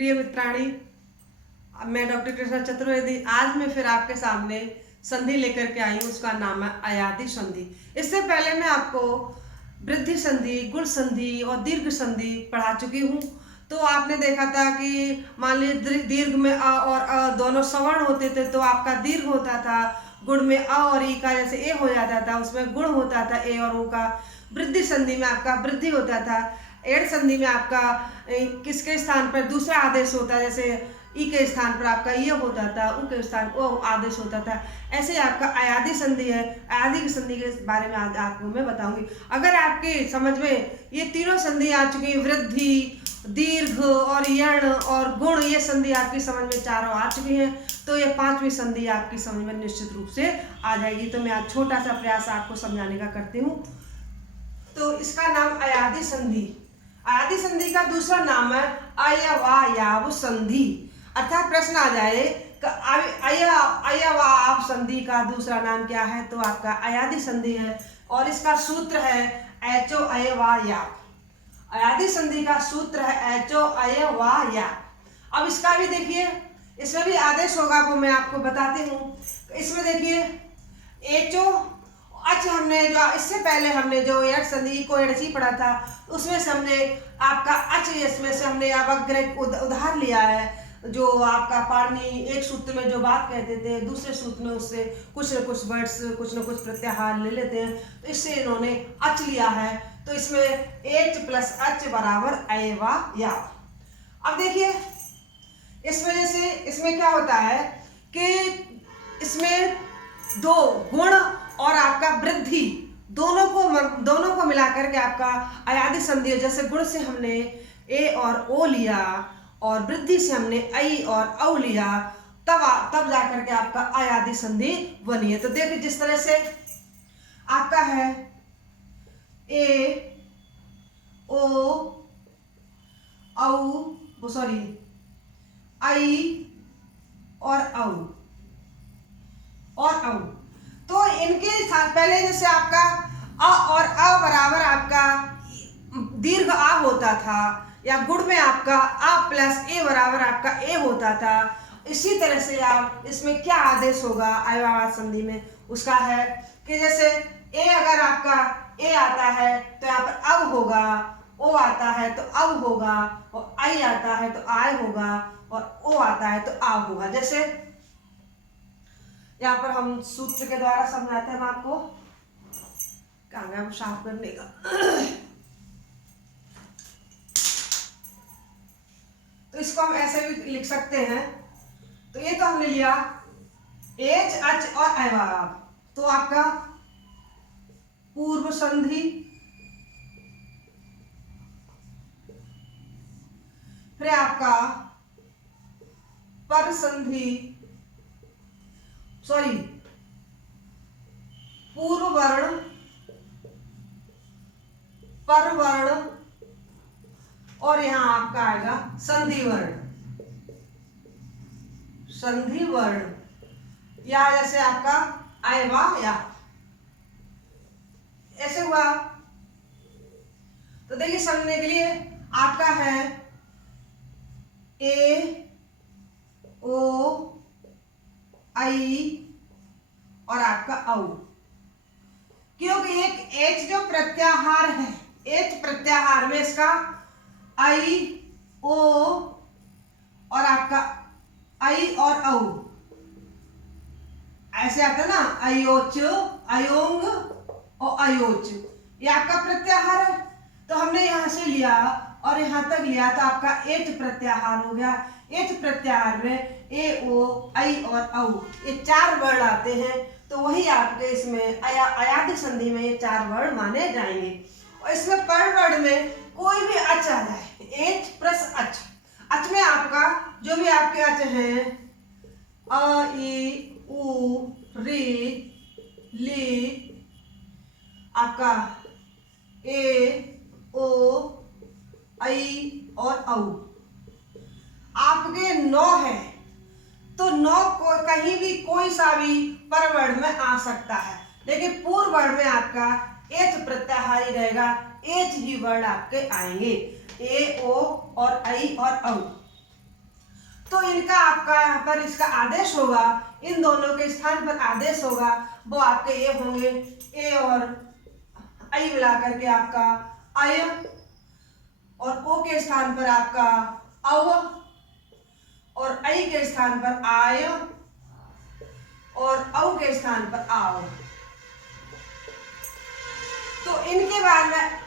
प्रिय मित्राणी, मैं डॉक्टर कृष्णा चतुर्वेदी। आज मैं फिर आपके सामने संधि लेकर के आई हूँ। उसका नाम है अयादि संधि। इससे पहले मैं आपको वृद्धि संधि, गुण संधि और दीर्घ संधि पढ़ा चुकी हूँ। तो आपने देखा था कि मान लीजिए दीर्घ में अ और अ दोनों सवर्ण होते थे तो आपका दीर्घ होता था। गुण में अ और ई का जैसे ए हो जाता था, उसमें गुण होता था ए और ऊ का। वृद्धि संधि में आपका वृद्धि होता था। एड़ संधि में आपका किसके स्थान पर दूसरा आदेश होता है, जैसे ई के स्थान पर आपका ये होता था, उ के स्थान पर ओ आदेश होता था। ऐसे आपका अयादि संधि है। अयादि की संधि के बारे में आज आपको मैं बताऊंगी। अगर आपके समझ में ये तीनों संधि आ चुकी, वृद्धि, दीर्घ और यण और गुण, ये संधि आपकी समझ में चारों आ चुकी हैं, तो ये पांचवी संधि आपकी समझ में निश्चित रूप से आ जाएगी। तो मैं आज छोटा सा प्रयास आपको समझाने का करती हूँ। तो इसका नाम अयादि संधि। अयादि संधि का दूसरा नाम है अयवायाव संधि। अर्थात प्रश्न आ जाए अयवायाव संधि का दूसरा नाम क्या है, तो आपका अयादि संधि है। और इसका सूत्र है एचो अयवायाव। अयादि संधि का सूत्र है एचो अयवायाव। अब इसका भी देखिए, इसमें भी आदेश होगा, वो मैं आपको बताती हूँ। इसमें देखिए एचो अच, हमने जो इससे पहले हमने जो एड संधि को एडची पढ़ा था, उसमें से हमने आपका अच, इसमें से हमने अवग्रह उधार लिया है। जो आपका पाणिनि एक सूत्र में जो बात कहते थे, दूसरे सूत्र में उससे कुछ न कुछ वर्ड्स, कुछ न कुछ प्रत्याहार ले लेते हैं, तो इससे इन्होंने अच लिया है। तो इसमें एच प्लस अच बराबर अयवायाव। अब देखिए इस वजह से इसमें क्या होता है कि इसमें दो गुण और आपका वृद्धि दोनों को मिलाकर के आपका अयादि संधि। जैसे गुण से हमने ए और ओ लिया और वृद्धि से हमने ऐ और औ लिया, तब जाकर के आपका अयादि संधि बनी है। तो देखिए जिस तरह से आपका है ए ओ औ सॉरी ऐ और औ, तो इनके साथ पहले जैसे आपका अ और अ बराबर आपका दीर्घ आ होता था, या गुण में आपका अ प्लस ए बराबर आपका ए होता था। इसी तरह से आप इसमें क्या आदेश होगा अयवायाव संधि में, उसका है कि जैसे ए अगर आपका ए आता है तो यहाँ पर अब होगा, ओ आता है तो अब होगा, और आई आता है तो आय होगा, और ओ आता है तो आ होगा। जैसे यहाँ पर हम सूत्र के द्वारा समझाते हैं आपको, कागज साफ करने का। तो इसको हम ऐसे भी लिख सकते हैं। तो ये तो हमने लिया एच, अच और अयवायाव। तो आपका पूर्व संधि, फिर आपका पर संधि, सॉरी पूर्व वर्ण, पर वर्ण, और यहां आपका आएगा संधि वर्ण। संधि वर्ण या जैसे आपका अयवायाव ऐसे हुआ। तो देखिए समझने के लिए आपका है ए ओ आई और आपका औ, क्योंकि एक एच जो प्रत्याहार है, एच प्रत्याहार में इसका आई ओ और आपका आई और औ ऐसे आता है ना, अयोच, अयोंग और अयोच, ये आपका प्रत्याहार है। तो हमने यहां से लिया और यहां तक लिया तो आपका एच प्रत्याहार हो गया। एच प्रत्याहार में ए ओ आई और औ ये चार वर्ण आते हैं, तो वही आपके इसमें अयादि संधि में ये चार वर्ण माने जाएंगे। और इसमें पर वर्ण में कोई भी अच आ जाए, एच प्लस अच, अच में आपका जो भी आपके अच हैं अ ई उ रे ले, आपका ए ओ आई और औ, आपके 9 है, तो 9 को कहीं भी कोई सा भी पर वर्ण में आ सकता है, लेकिन पूर्व वर्ण में आपका एच प्रत्याहार ही रहेगा, एच ही वर्ण आपके आएंगे, ए ओ और आई और औ। तो इनका आपका यहाँ पर इसका आदेश होगा, इन दोनों के स्थान पर आदेश होगा, वो आपके ये होंगे ए और आई मिला करके आपका अय, और ओ के स्थान पर आपका अव, और आई के स्थान पर आय, और औ के स्थान पर आओ। तो इनके बाद में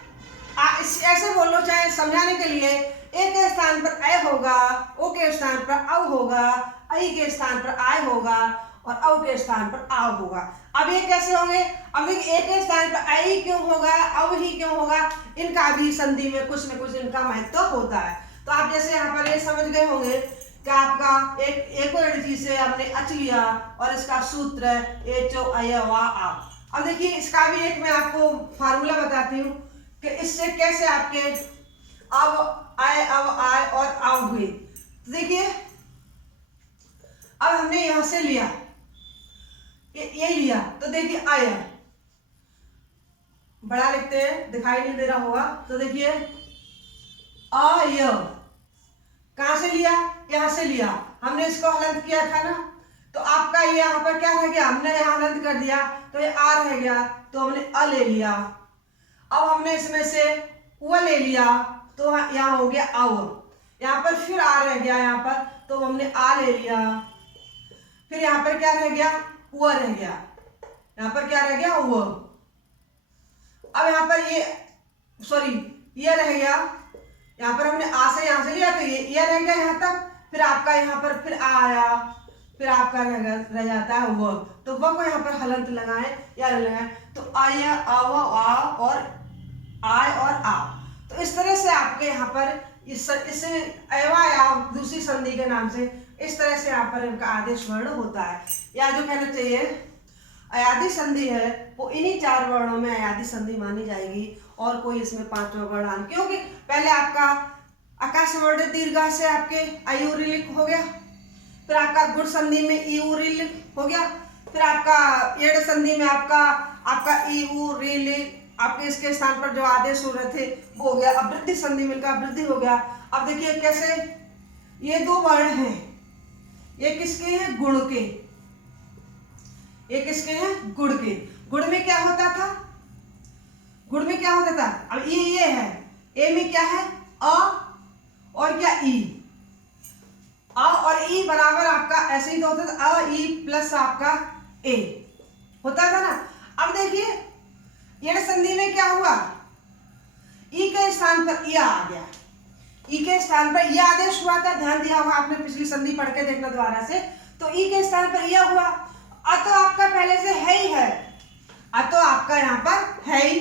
ऐसे बोलो, चाहे समझाने के लिए, ए के स्थान पर अय होगा, ओ के स्थान पर औ होगा, आई के स्थान पर आय होगा, और औ के स्थान पर आओ होगा। अब ये कैसे होंगे? अब देखिए, ए के स्थान पर आई क्यों होगा, औ ही क्यों होगा? इनका भी संधि में कुछ न कुछ इनका महत्व होता है। तो आप जैसे यहाँ पर ये समझ गए होंगे कि आपका एक चीज से आपने अच लिया और इसका सूत्र है एचो अय वा आ। अब देखिए, इसका भी एक मैं आपको फार्मूला बताती हूँ कि इससे कैसे आपके अब आय, अब आय और आव हुई। तो देखिए, अब हमने यहां से लिया, ये लिया, तो देखिए आय, बड़ा लिखते हैं, दिखाई नहीं दे रहा होगा। तो देखिए आय, कहां से लिया? यहां से लिया, हमने इसको हलंत किया था ना। तो आपका ये यहाँ पर क्या रह गया? हमने यहाँ हलंत कर दिया, तो ये आ रह गया, तो हमने अ ले लिया। अब हमने इसमें से उ ले लिया, तो यहाँ हो गया अव। यहाँ पर फिर आ रह गया, यहाँ पर तो हमने आ ले लिया। फिर यहाँ पर क्या रह गया? उ रह गया। यहाँ पर क्या रह गया? उ। अब यहाँ पर ये रह गया। यहाँ पर हमने आ से यहाँ से लिया, तो ये रह गया यहाँ तक। फिर आपका यहाँ पर फिर आ आया, फिर आपका रह जाता है व। तो व को यहाँ पर हलंत लगाए या लगाए, तो आय, अव, आ और आय और आ। तो इस तरह से आपके यहाँ पर इस अयवा या दूसरी संधि के नाम से इस तरह से यहाँ पर इनका आदेश वर्ण होता है। या जो कहना चाहिए अयादि संधि है वो इन्हीं 4 वर्णों में अयादि संधि मानी जाएगी, और कोई इसमें 5वां वर्ण आना, क्योंकि पहले आपका आकाश वर्ण दीर्घ से आपके अयुरिलिक हो गया, फिर आपका गुण संधि में इउरिलिक हो गया, फिर आपका एड़ संधि में आपका इउरिलिक, आपके इसके स्थान पर जो आदेश हो रहे थे वो हो गया। अब वृद्धि संधि मिलकर वृद्धि हो गया। अब देखिए कैसे ये 2 वर्ण हैं, ये किसके हैं? गुण के। ये किसके हैं? गुण के। गुण में क्या होता था? गुण में क्या होता था? अब ये है, ए में क्या है? अ और क्या? ई। अ और ई बराबर आपका ऐसे ही तो होता था, अ ई प्लस आपका ए होता था ना। अब देखिए ये संधि में क्या हुआ? ई के स्थान पर या आ गया, ई के स्थान पर यह आदेश हुआ था, ध्यान दिया होगा आपने, पिछली संधि पढ़ के देखना दोबारा से। तो ई के स्थान पर यह हुआ, अ तो आपका पहले से है ही है, अ तो आपका यहाँ पर है ही,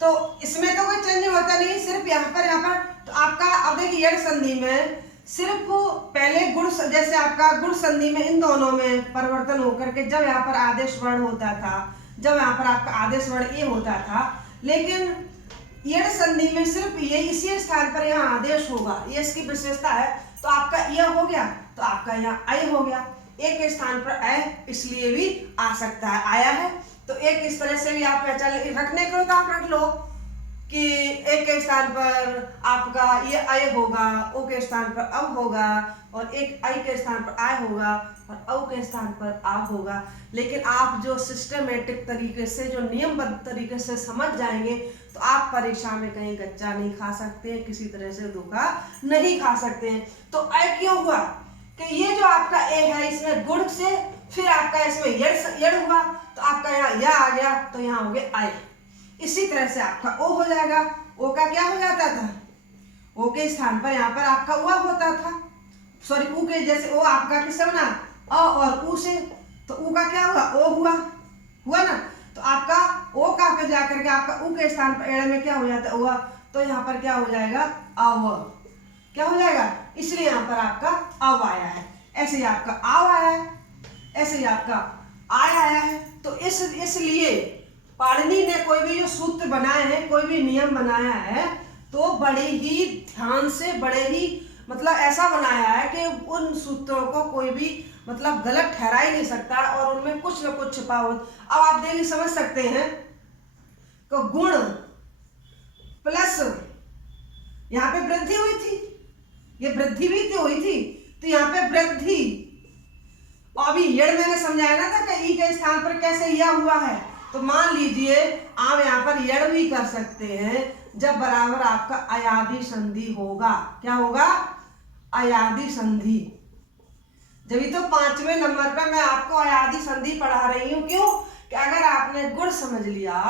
तो इसमें तो कोई चेंज होता नहीं, सिर्फ यहाँ पर तो आपका अब देखिए यड़ संधि में सिर्फ पहले गुण, जैसे आपका गुण संधि में इन दोनों में परिवर्तन होकर के जब यहाँ पर आदेश वर्ण होता था, जब यहाँ पर आपका आदेश वर्ण ए होता था, लेकिन यड़ संधि में सिर्फ ये इसी स्थान पर यहाँ आदेश होगा, ये इसकी विशेषता है। तो आपका यह हो गया, तो आपका यहाँ अय हो गया, एक के स्थान पर अय इसलिए भी आ सकता है, आया है। तो एक इस तरह से भी आप पहचान रखने को तो आप रख लो कि एक के स्थान पर आपका ये अय होगा, ओ के स्थान पर अव होगा, और एक अय के स्थान पर आय होगा, और औ के स्थान पर आ होगा। लेकिन आप जो सिस्टमेटिक तरीके से, जो नियमबद्ध तरीके से समझ जाएंगे तो आप परीक्षा में कहीं गच्चा नहीं खा सकते, किसी तरह से धोखा नहीं खा सकते हैं। तो अय क्यों हुआ कि ये जो आपका ए है इसमें गुण से, फिर आपका इसमें यड़ हुआ, तो आपका यहाँ या आ गया, तो यहाँ हो गया अय। इसी तरह से आपका ओ हो जाएगा, ओ का क्या हो जाता था? ओ के स्थान पर यहाँ पर आपका उ होता था, सॉरी उ के जैसे ओ आपका किससे बना? अ और उ से, तो उ का क्या हुआ? ओ हुआ ना। तो आपका ओ का पे जाकर के आपका उ के स्थान पर एड़ में क्या हो जाता है? तो यहाँ पर क्या हो जाएगा? अव। क्या हो जाएगा? इसलिए यहाँ पर आपका अव आया है। ऐसे ही आपका आव आया है, ऐसे ही आपका आय आया है। तो इसलिए पाणिनि ने कोई भी जो सूत्र बनाए हैं, कोई भी नियम बनाया है, तो बड़े ही ध्यान से, बड़े ही मतलब ऐसा बनाया है कि उन सूत्रों को कोई भी मतलब गलत ठहरा ही नहीं सकता, और उनमें कुछ न कुछ छिपा हो। अब आप देखिए समझ सकते हैं तो गुण प्लस यहाँ पे वृद्धि हुई थी, ये वृद्धि भी तो हुई थी, तो यहाँ पे वृद्धि। और अभी यड़ मैंने समझाया ना था कि ई के स्थान पर कैसे या हुआ है। तो मान लीजिए आप यहाँ पर यड़ भी कर सकते हैं जब बराबर आपका अयादी संधि होगा। क्या होगा? अयादी संधि। जब तो 5वें नंबर पर मैं आपको अयादी संधि पढ़ा रही हूँ। क्यों? कि अगर आपने गुण समझ लिया,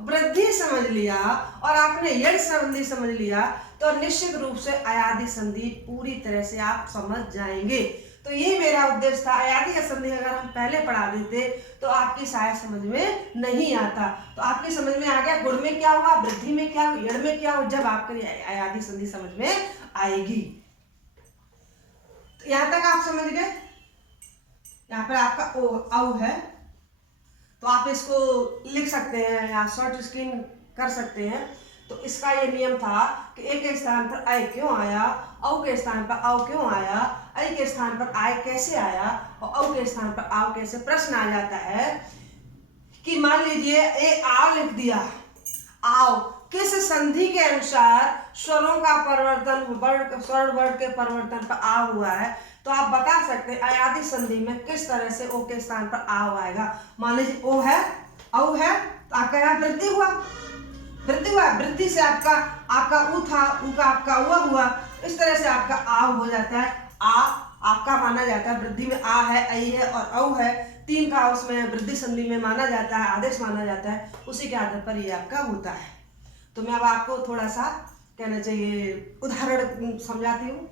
वृद्धि समझ लिया और आपने यड़ संधि समझ लिया तो निश्चित रूप से अयादी संधि पूरी तरह से आप समझ जाएंगे। तो ये मेरा उद्देश्य था। अयादी संधि अगर हम पहले पढ़ा देते तो आपकी शायद समझ में नहीं आता। तो आपकी समझ में आ गया गुण में क्या हुआ, वृद्धि में क्या हुआ, यड़ में क्या हुआ, जब आपके अयादी संधि समझ में आएगी। तो यहां तक आप समझ गए। यहाँ पर आपका औ है तो आप इसको लिख सकते हैं या शॉर्ट स्क्रीन कर सकते हैं। तो इसका ये नियम था कि ए के स्थान पर आय क्यों आया, औ के स्थान पर औ क्यों आया, ऐ के स्थान पर आय कैसे आया और औ के स्थान पर आव कैसे। प्रश्न आ जाता है कि मान लीजिए ए आव लिख दिया, आव किस संधि के अनुसार स्वरों का परिवर्तन, स्वर वर्ण के परिवर्तन पर आव हुआ है। तो आप बता सकते हैं अयादी संधि में किस तरह से ओ के स्थान पर आव आएगा। मान लीजिए ओ है, औ है, तो आपका यहाँ वृद्धि हुआ, वृद्धि हुआ, वृद्धि से आपका उ था, उ का आपका उ हुआ। इस तरह से आपका आव हो जाता है। आ आपका माना जाता है, वृद्धि में आ है, ऐ है और औ है, 3 का उसमें वृद्धि संधि में माना जाता है, आदेश माना जाता है। उसी के आधार पर ये आपका होता है। तो मैं अब आपको थोड़ा सा कहना चाहिए उदाहरण समझाती हूँ।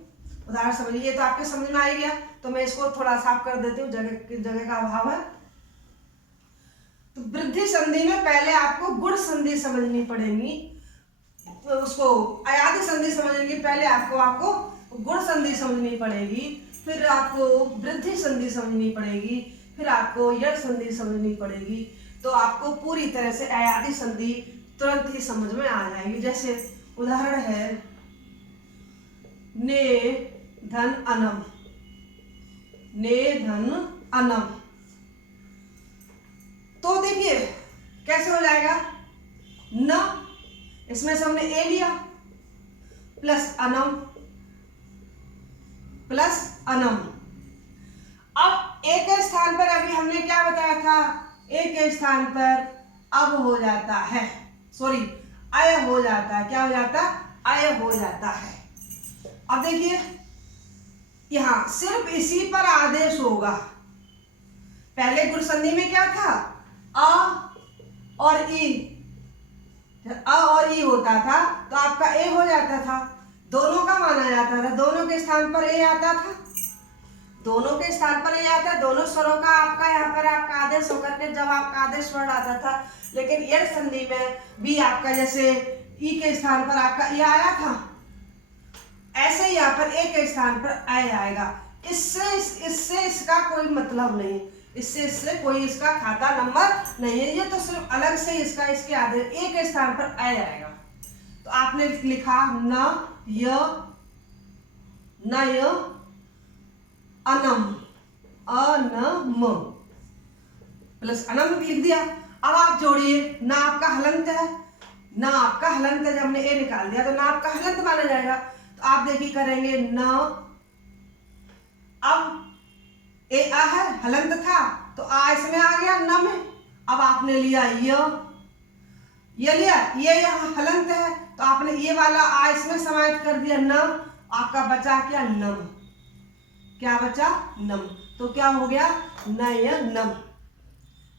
उदाहरण समझिए तो आपके समझ में आ ही गया। तो मैं इसको थोड़ा साफ कर देती हूँ, जगह का अभाव है। तो वृद्धि संधि में पहले आपको गुण संधि समझनी पड़ेगी। तो उसको अयादी संधि समझने की पहले आपको गुण संधि समझनी पड़ेगी, फिर आपको वृद्धि संधि समझनी पड़ेगी, फिर आपको यड़ संधि समझनी पड़ेगी। तो आपको पूरी तरह से अयादी संधि तुरंत ही समझ में आ जाएगी। जैसे उदाहरण है ने धन अनम, ने धन अनम। तो देखिए कैसे हो जाएगा, न इसमें से हमने ए लिया प्लस अनम प्लस अनम। अब ए के स्थान पर अभी हमने क्या बताया था, ए के स्थान पर अब हो जाता है, सॉरी अय हो जाता है। क्या हो जाता है? अय हो जाता है। अब देखिए यहां सिर्फ इसी पर आदेश होगा। पहले गुण संधि में क्या था, अ और ई, अ और ई होता था तो आपका ए हो जाता था, दोनों का माना जाता था, दोनों के स्थान पर ए आता था, दोनों के स्थान पर ए आता है, दोनों स्वरों का आपका यहाँ पर आपका आदेश होकर के जब आपका आदेश वर्ण आता था। लेकिन यड़ संधि में भी आपका जैसे ई के स्थान पर आपका ए आया था, ऐसे ही यहाँ पर ए के स्थान पर आय आएगा। इससे इसका कोई मतलब नहीं, इससे कोई इसका खाता नंबर नहीं है। ये तो सिर्फ अलग से इसका इसके आदेश ए के स्थान पर आय आएगा। तो आपने लिखा न य अनम, अनम प्लस अनम लिख दिया। अब आप जोड़िए, ना आपका हलंत है, ना आपका हलंत है। जब हमने ए निकाल दिया तो ना आपका हलंत माना जाएगा। तो आप देखिए करेंगे न, अब ए आ है, हलंत था तो आ इसमें आ गया न में। अब आपने लिया ये लिया, ये यहाँ हलंत है तो आपने ये वाला आ इसमें समाहित कर दिया न। आपका बचा क्या, नम। क्या बचा, नम। तो क्या हो गया, नयनम।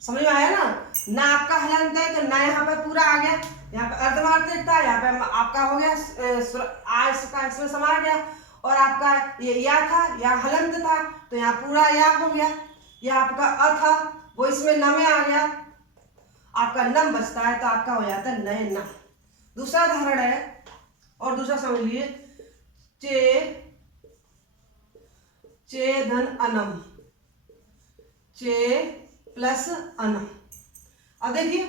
समझ में आया ना। ना आपका हलंत है तो ना यहाँ पर पूरा आ गया, यहाँ पे अर्धवार्तिक था, यहाँ पे आपका हो गया आ इसका इसमें समा गया। और आपका ये या था, या हलंत था तो यहाँ पूरा या हो गया। यह आपका अ था वो इसमें न में आ गया, आपका नम बचता है तो आपका हो जाता है नयनम। दूसरा उदाहरण है और दूसरा समझ लिए, चे धन अनम, चे प्लस अनम। अब देखिए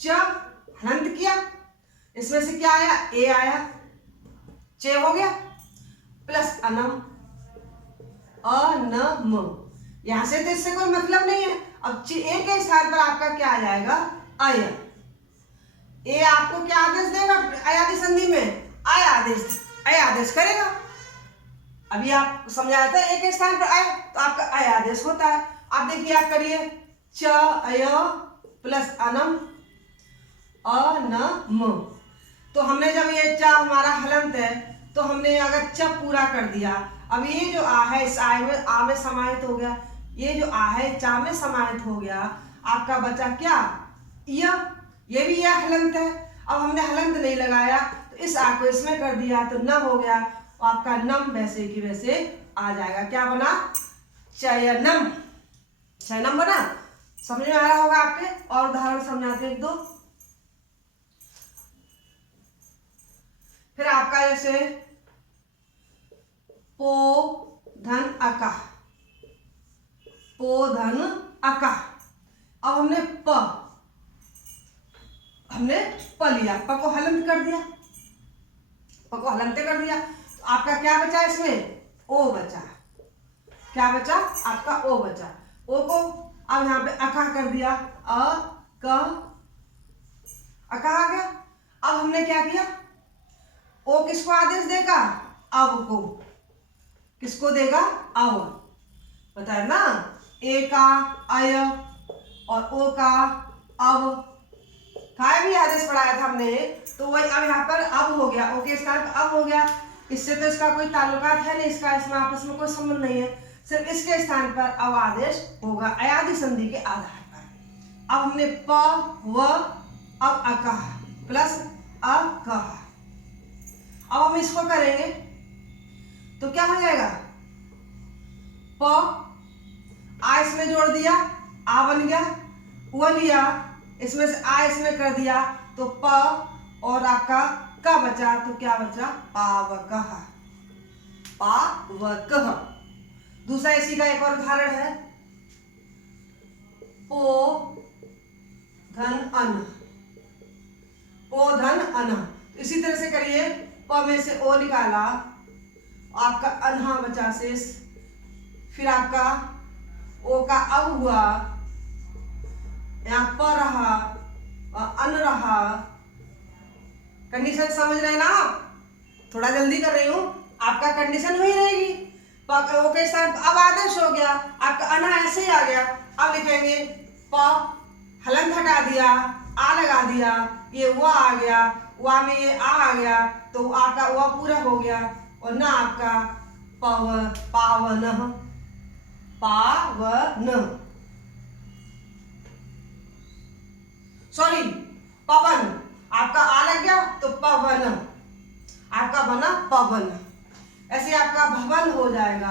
जब हलंत किया इसमें से क्या आया, ए आया, चे हो गया प्लस अनम, अनम। यहां से तो इससे कोई मतलब नहीं है। अब ए के स्थान पर आपका क्या आ जाएगा, अय। ए आपको क्या आदेश देगा अयादी संधि में, अय आदेश करेगा। अभी आप समझाया था एक स्थान पर आए तो आपका अय आदेश होता है। आप देखिए, आप करिए च अय प्लस अनम अनम। तो हमने जब ये च हमारा हलंत है तो हमने अगर च पूरा कर दिया, अब ये जो आ है इस आय में आ में समाहित हो गया, ये जो आ है चा में समाहित हो गया, आपका बचा क्या ये भी यह हलंत है। अब हमने हलंत नहीं लगाया तो इस आ को इसमें कर दिया तो न हो गया, तो आपका नम वैसे की वैसे आ जाएगा। क्या बना? चयनम। चयनम बना। समझ में आ रहा होगा आपके। और उदाहरण समझाते एक दो। फिर आपका जैसे पो धन अका, पो धन अका। अब हमने प लिया, प को हलंत कर दिया, प को हलंत कर दिया तो आपका क्या बचा? इसमें ओ बचा। क्या बचा? आपका ओ बचा। ओ को अब यहाँ पे अका कर दिया, अ क अका आ गया। अब हमने क्या किया? ओ किसको आदेश देगा? अव को। किसको देगा? अव। पता है ना, ए का अय और ओ का अव का भी आदेश पढ़ाया था हमने, तो वही अब यहाँ पर अब हो गया, ओ के स्थान पर अब हो गया। इससे तो इसका कोई ताल्लुकात है नहीं, इसका इसमें आपस में कोई संबंध नहीं है, सिर्फ इसके स्थान पर अब आदेश होगा अयादि संधि के आधार पर। अब हमने प व अब अकह प्लस अकह। अब हम इसको करेंगे तो क्या हो जाएगा? प आ इसमें जोड़ दिया, आ बन गया, व लिया, इसमें से आ इसमें कर दिया तो प और आपका क बचा, तो क्या बचा? पावकः। पावकः। दूसरा इसी का एक और उदाहरण है, पो धन अन, पो धन अन। इसी तरह से करिए, प में से ओ निकाला, आपका अनहा बचा शेष, फिर आपका ओ का अब हुआ, यहाँ प रहा और अन रहा। कंडीशन समझ रहे हैं ना आप? थोड़ा जल्दी कर रही हूँ, आपका कंडीशन वही रहेगी। ओ के साथ अब आदेश हो गया, आपका अना ऐसे ही आ गया। अब लिखेंगे प हलंत हटा दिया, आ लगा दिया, ये व आ गया, वा में ये आ गया, तो आपका व पूरा हो गया और ना आपका पावन। पावन, सॉरी पवन। आपका आ लग गया तो पवन, आपका बना पवन। ऐसे आपका भवन हो जाएगा,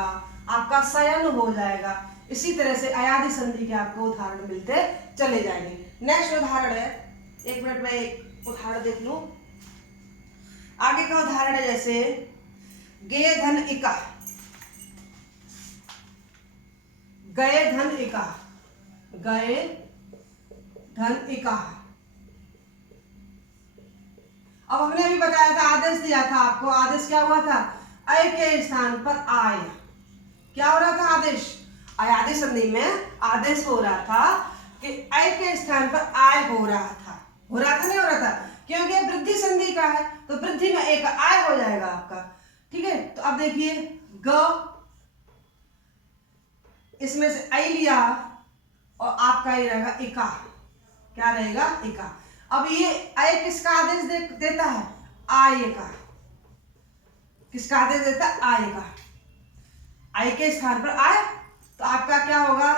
आपका शयन हो जाएगा। इसी तरह से अयादि संधि के आपको उदाहरण मिलते चले जाएंगे। नेक्स्ट उदाहरण है, एक मिनट में एक उदाहरण देख लूं। आगे का उदाहरण है जैसे गे धन इका, गए धन इका, गए धन इका। अब हमने अभी बताया था, आदेश दिया था आपको। आदेश क्या हुआ था? अय के स्थान पर आय। क्या हो रहा था? आदेश। अयादि संधि में आदेश हो रहा था कि अय के स्थान पर आय हो रहा था। हो रहा था नहीं हो रहा था? क्योंकि वृद्धि संधि का है तो वृद्धि में एक आय हो जाएगा आपका। ठीक है, तो अब देखिए ग, इसमें से अय लिया और आपका ये रहेगा इका। क्या रहेगा? इका। अब ये अय किसका आदेश देता है? आय का। किसका आदेश देता है? आय का। आय के स्थान पर आय, तो आपका क्या होगा?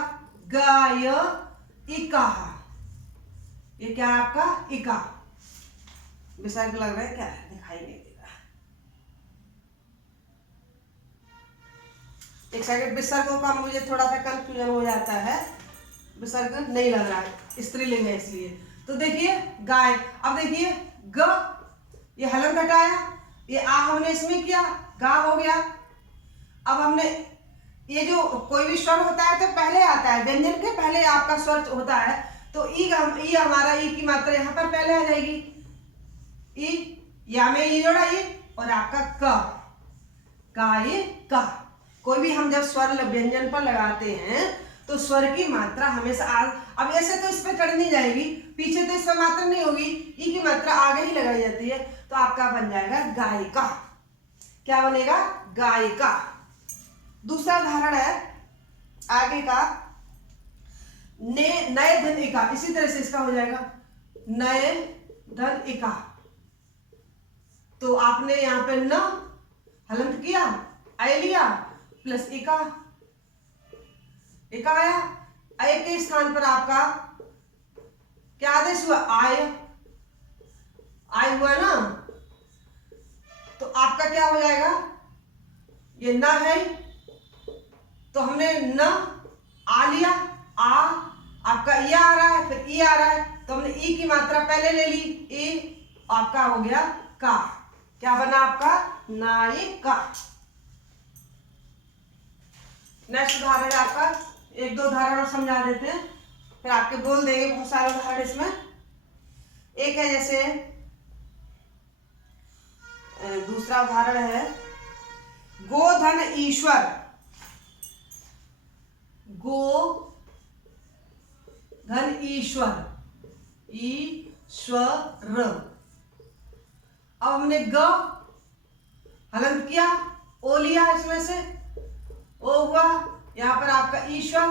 गाय इका। ये क्या है आपका? इका। विसर्ग लग रहा है क्या? दिखाई नहीं दे रहा। एक सेकंड, विसर्गों का मुझे थोड़ा सा कंफ्यूजन हो जाता है। विसर्ग नहीं लग रहा है, स्त्रीलिंग है इसलिए। तो देखिए गाय। अब देखिए ग, ये हलंत हटाया, ये आ हमने इसमें किया, गा हो गया। अब हमने ये जो कोई भी स्वर होता है तो पहले आता है, व्यंजन के पहले आपका स्वर होता है, तो ई हमारा ई की मात्रा यहाँ पर पहले आ जाएगी। ई या में ई जोड़ा ई और आपका क, गाय का। कोई भी हम जब स्वर व्यंजन पर लगाते हैं तो स्वर की मात्रा हमेशा अब ऐसे तो इस पे चढ़ नहीं जाएगी, पीछे तो इस पर मात्रा नहीं होगी, ई की मात्रा आगे ही लगाई जाती है, तो आपका बन जाएगा गायिका। क्या बनेगा? गायिका। दूसरा उदाहरण है आगे का, नए धन इका, इसी तरह से इसका हो जाएगा नए धन इका। तो आपने यहाँ पे न हलंत किया, अय लिया प्लस इका, इका आया। अय के स्थान पर आपका क्या आदेश हुआ, आय, आय हुआ ना, तो आपका क्या हो जाएगा, ये न है तो हमने न आ लिया, आ आपका ई आ रहा है, फिर ई आ रहा है तो हमने ई की मात्रा पहले ले ली, ई आपका हो गया का, क्या बना आपका, नायिका। नेक्स्ट उदाहरण है आपका, एक दो उदाहरण और समझा देते हैं, फिर आपके बोल देंगे बहुत सारे उदाहरण इसमें। एक है जैसे दूसरा उदाहरण है, गोधन ईश्वर, गो धन ईश्वर, ईश्वर। अब हमने ग हलंत किया, ओ लिया, इसमें से ओ हुआ, यहां पर आपका ईश्वर,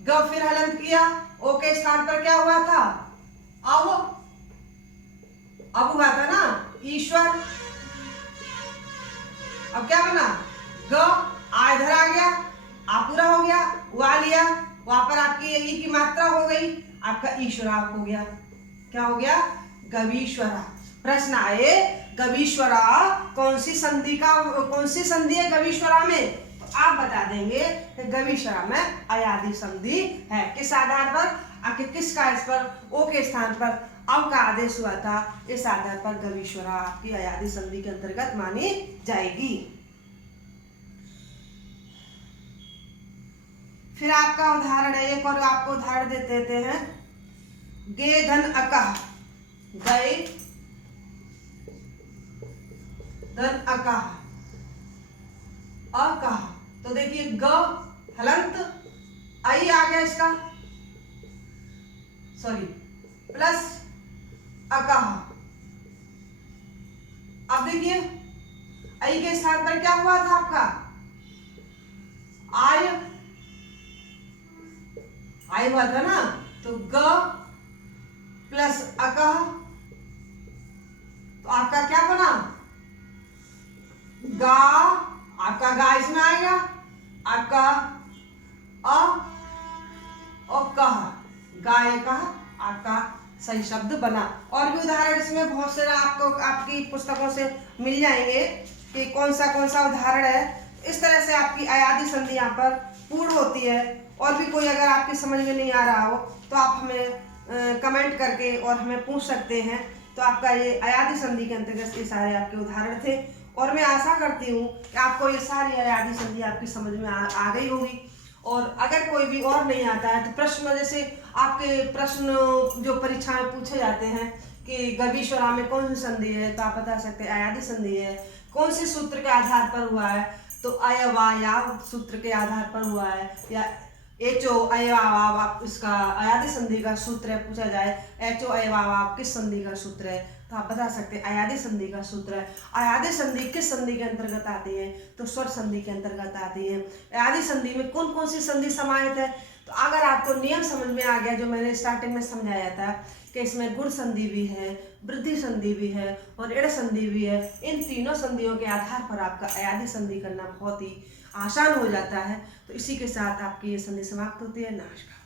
ग फिर हलंत किया, ओ के स्थान पर क्या हुआ था, अब हुआ था ना ईश्वर। अब क्या बना, ग आ इधर आ गया, आ पूरा हो गया, वा लिया, वहां पर आपकी ई की मात्रा हो गई, आपका ईश्वरा हो गया, क्या हो गया, गवीश्वरा। प्रश्न आए गवीश्वरा कौन सी संधि है गवीश्वरा में, तो आप बता देंगे कि गवीश्वरा में अयादि संधि है। किस आधार पर, आखिर किसका, इस पर ओ के स्थान पर अब का आदेश हुआ था, इस आधार पर गवीश्वरा आपकी अयादि संधि के अंतर्गत मानी जाएगी। फिर आपका उदाहरण है, एक और आपको उदाहरण देते हैं, गे धन अकह, गए धन अकह, अकह, तो देखिए ग हलंत आई आ गया इसका, सॉरी प्लस अकह। अब देखिए आई के स्थान पर क्या हुआ था आपका, आय, आय हुआ था ना, तो ग प्लस अकह, तो आपका क्या बना, गा, आपका गा इसमें आएगा, आपका और कह, गाय कह आपका सही शब्द बना। और भी उदाहरण इसमें बहुत सारे आपको आपकी पुस्तकों से मिल जाएंगे कि कौन सा उदाहरण है। इस तरह से आपकी अयादि संधि यहाँ पर पूर्ण होती है। और भी कोई अगर आपकी समझ में नहीं आ रहा हो तो आप हमें कमेंट करके और हमें पूछ सकते हैं। तो आपका ये अयादि संधि के अंतर्गत ये सारे आपके उदाहरण थे और मैं आशा करती हूँ कि आपको ये सारी अयादि संधि आपकी समझ में आ गई होगी। और अगर कोई भी और नहीं आता है तो प्रश्न, जैसे आपके प्रश्न जो परीक्षा में पूछे जाते हैं कि गवीश्वरा में कौन सी संधि है, तो आप बता सकते हैं अयादि संधि है। कौन से सूत्र के आधार पर हुआ है, तो अयवायाव सूत्र के आधार पर हुआ है, या एचो अयवाव इसका अयादि संधि का सूत्र है पूछा जाए, एचो अयवाव किस संधि का सूत्र है, तो आप बता सकते हैं अयादि संधि का सूत्र है। अयादि संधि किस संधि के अंतर्गत आती है, तो स्वर संधि के अंतर्गत आती है। अयादि संधि में कौन कौन सी संधि समाहित है, तो अगर आपको नियम समझ में आ गया जो मैंने स्टार्टिंग में समझाया था कि इसमें गुण संधि भी है, वृद्धि संधि भी है और इड़ संधि भी है, इन तीनों संधियों के आधार पर आपका अयादि संधि करना बहुत ही आसान हो जाता है। तो इसी के साथ आपकी ये संधि समाप्त होती है। नमस्कार।